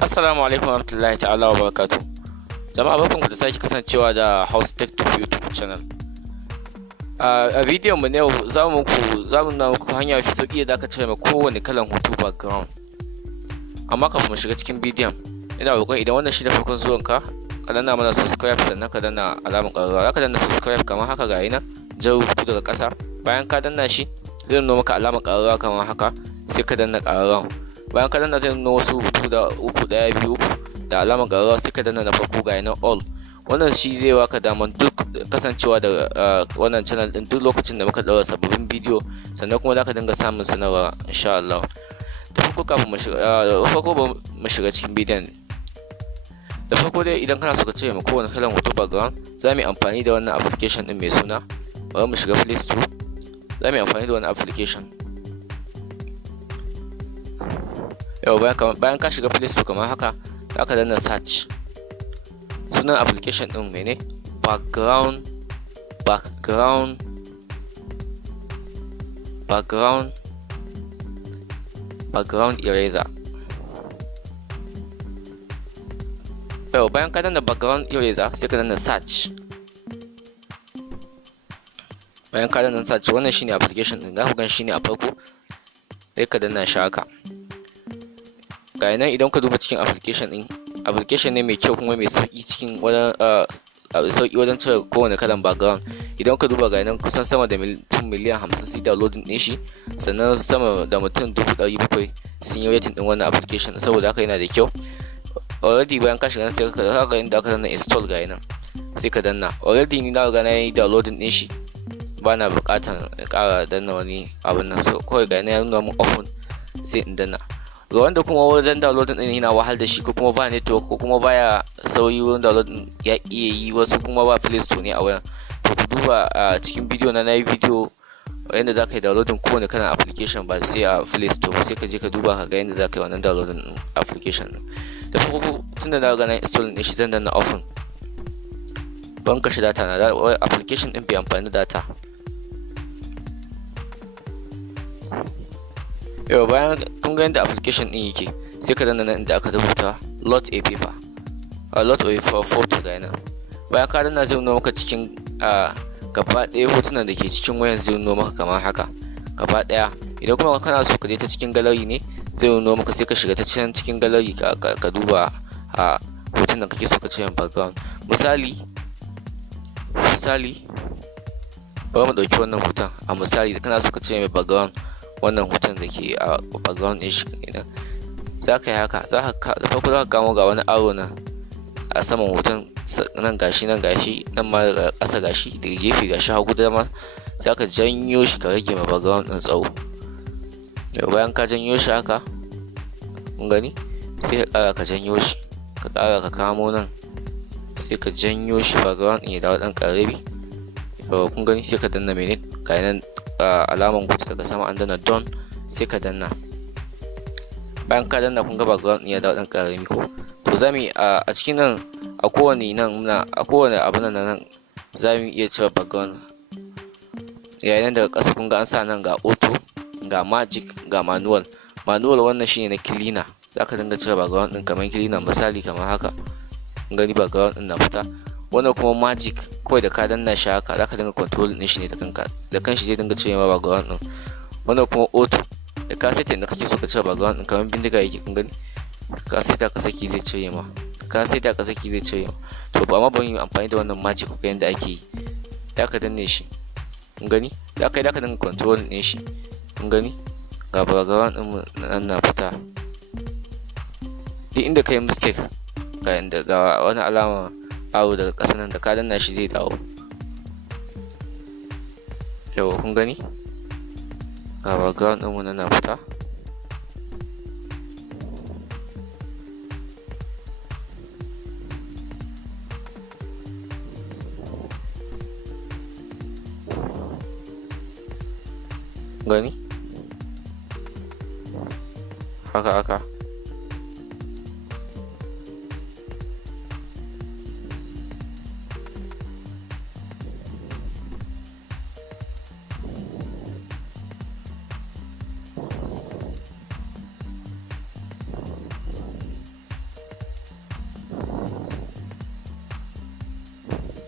Assalamu alaikum warahmatullahi ta'ala wa barakatuh. Jama'a barkanku da sake kasancewa da Hausa Techtube YouTube channel. A bidiyon mu ne za mu nuna muku hanya mafi sauki da aka cire ma kowane kalan hoto background. Amma kafin mu shiga cikin bidiyon, ina roƙon idan wannan shi da farkon zuwan ka danna mana subscribe sannan ka danna alamar ƙararrawa. Zaka danna subscribe kamar haka ga yana jan rubutu daga ƙasa. Bayan ka danna shi zai nuna maka alamar ƙararrawa kamar haka, sai ka danna ƙararrawa. Bayan ka danna zai nuna wasu rubutu da uku ɗaya biyu da alamar ƙararrawa, sai ka danna na farko ga yana all. Wannan shi zai baka daman duk kasancewa da wannan channel din duk lokacin da muka daura sababbin bidiyo, sannan kuma zaka dinga samun sanarwa insha Allah. Da farko kafin mu shiga cikin bidiyon, da farko dai idan kana so ka cire ma kowane kalan hoto background, za mu yi amfani da wannan application din mai suna, bari mu shiga Play Store. Za mu yi amfani da wannan application. Yau bayan ka shiga Play Store kamar haka, za ka danna search. Sunan application din mene? background eraser. Yau bayan ka danna background eraser, sai ka danna search. Bayan ka danna search, wannan shine application din, za ku gan shine a farko, sai ka danna shi haka. Ga nan idan ka duba cikin application din, application ne mai kyau kuma mai sauki cikin wajen cire kowane kalan background. Idan ka duba ga nan kusan sama da mutum miliyan 50 su downloading din shi, sannan sama da mutum 700,000 sun yi rating din wannan application, saboda haka yana da kyau. Already bayan ka shiga nan sai ka ga inda aka danna install ga nan, sai ka danna. Already ni na riga na yi downloading din shi, ba na buƙatan ƙara danna wani abin nan, so kawai ga nan ya nuna mun open, sai in danna. Ga wanda kuma wajen downloading din yana wahal da shi, ko kuma ba network, ko kuma baya sauri wurin downloading ya iya yi, wasu kuma ba Play Store ne a wayan, to ku duba a cikin bidiyo na yi bidiyo yadda za ka yi downloading kowane kalan application ba sai a Play Store, sai ka je ka duba ka ga yadda za ka yi wannan downloading application. Da farko tunda na ga na install din shi, zan danna open. Ban kashe data na, application din bai amfani da data. Yau bayan kun ga yadda application din yake, sai ka danna nan inda aka rubuta load a paper, load a photo ga nan. Bayan ka danna zai nuna maka cikin gaba ɗaya hotunan da ke cikin wayan, zai nuna maka kamar haka gaba ɗaya. Idan kuma kana so ka je ta cikin gallery ne, zai nuna maka sai ka shiga ta cikin gallery ka duba hotunan da kake so ka cire background. Misali bari mu ɗauki wannan hoton a misali, da kana so ka cire mai background, wannan hoton da ke a background ɗin shi kenan, za ka yi haka. Da farko za ka kamo ga wani arrow nan a saman hoton, nan gashi nan ma daga ƙasa gashi, daga gefe gashi hagu dama, za ka janyo shi ka rage ma background ɗin tsawo. Bayan ka janyo shi haka, kun gani, sai ka ƙara ka janyo shi, ka ƙara ka kamo nan, sai ka janyo shi background ɗin ya dawo ɗan ƙarami. Kun gani, sai ka danna mene ga nan alaman gudu daga sama, an danna done, sai ka danna. Bayan ka danna kun ga background ya dawo dan karami ko. To zamu a cikin nan a kowane abu nan zamu iya cire background. Yayin daga ƙasa kun ga an sa nan ga auto, ga magic, ga manual. Manual wannan shine na cleaner, zaka dinga cire background din kamar cleaner, misali kamar haka. Kun gani background din na fita. Wannan kuma magic, kawai da ka danna shi haka zaka dinga control din shi ne da kanka, da kanshi zai dinga cire ma background din. Wannan kuma auto, da ka saita inda kake so ka cire background din kamar bindiga yake, kun gani, ka saita ka saki zai cire ma, to ba amma ban yi amfani da wannan magic ko yanda ake yi. Da ka danne shi, kun gani, da ka dinga control din shi, kun gani, ga background din nan na fita. Duk inda kai mistake ga wani alama awo daga ƙasa nan, da ka danna shi zai dawo. Yau kun gani, ga background ɗinmu na fita. Gani haka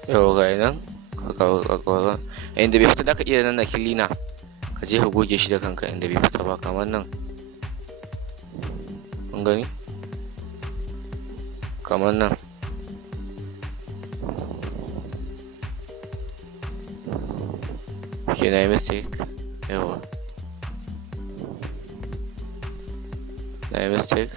yau ga nan inda bai fita da ka iya nan kilina ka je ka goge shi da kanka inda bai fita ba, kamar nan kun gani, kamar nan na yi mistake, yawa na yi mistake,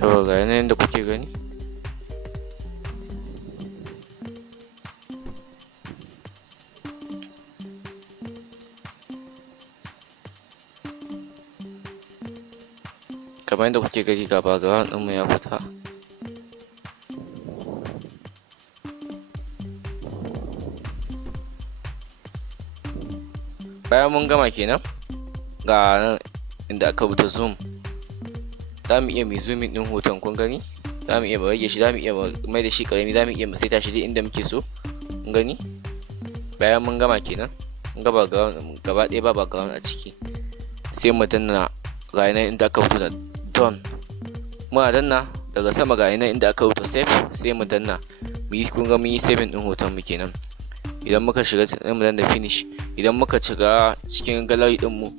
yawa ga yanayin da kuke gani. Kamar yadda kuke gani ga background ɗinmu ya fita. Bayan mun gama kenan, ga nan inda aka rubuta zoom, za mu iya mai zooming ɗin hoton kun gani, za mu iya mu rage shi, za mu iya mai da shi ƙarami, za mu iya mu saita shi duk inda muke so kun gani. Bayan mun gama kenan, mun ga background gaba ɗaya ba background a ciki, sai mu danna ga nan inda aka rubuta done, muna danna daga sama ga nan inda aka rubuta save, sai mu danna mu yi, kun ga mun yi saving ɗin hoton mu kenan. Idan muka shiga mu danna finish, idan muka shiga cikin gallery din mu,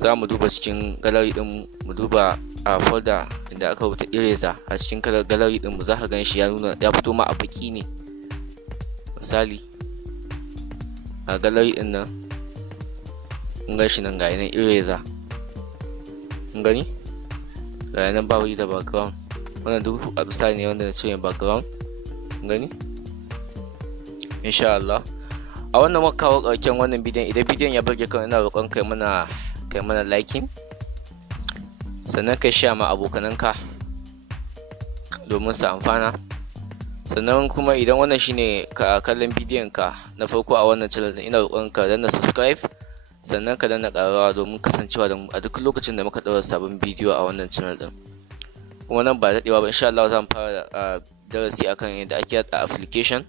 za mu duba cikin gallery din mu, mu duba a folder inda aka rubuta eraser a cikin gallery din mu, za ka gan shi ya nuna, ya fito ma a baki ne. Misali a gallery din nan kun gan shi nan ga nan eraser kun gani, ga nan ba wuri da background, wannan duk a misali ne wanda na cire background kun gani. Insha Allah a wannan muka kawo ƙarshen wannan bidiyon. Idan bidiyon ya burge ka, ina roƙon kai mana liking, sannan kai share ma abokananka domin su amfana. Sannan kuma idan wannan shine ka kallon bidiyon ka na farko a wannan channel din, ina roƙon ka danna subscribe, sannan ka danna ƙararrawa domin kasancewa da mu a duk lokacin da muka ɗaura sabon bidiyo a wannan channel din. Kuma nan ba daɗewa ba insha Allah zan fara darasi akan yadda ake haɗa application